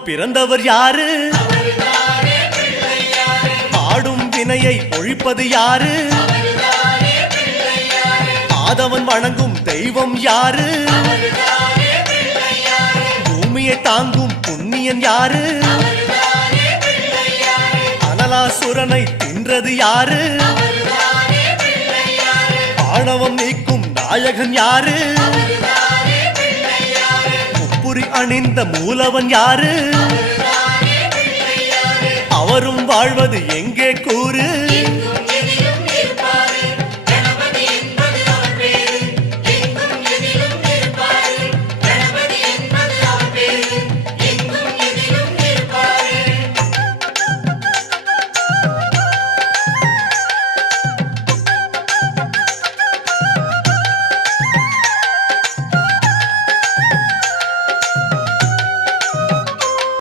பிறந்தவர் யாரு? ஆடும் வினையை ஒழிப்பது யாரு? ஆதவன் வணங்கும் தெய்வம் யாரு? பூமியை தாங்கும் புண்ணியன் யாரு? அனலாசுரனை தின்றது யாரு? ஆணவம் நீக்கும் நாயகன் யாரு? முப்புரி அணிந்த மூலவன் யாரு? அவரும் வாழ்வது எங்கே கூறு?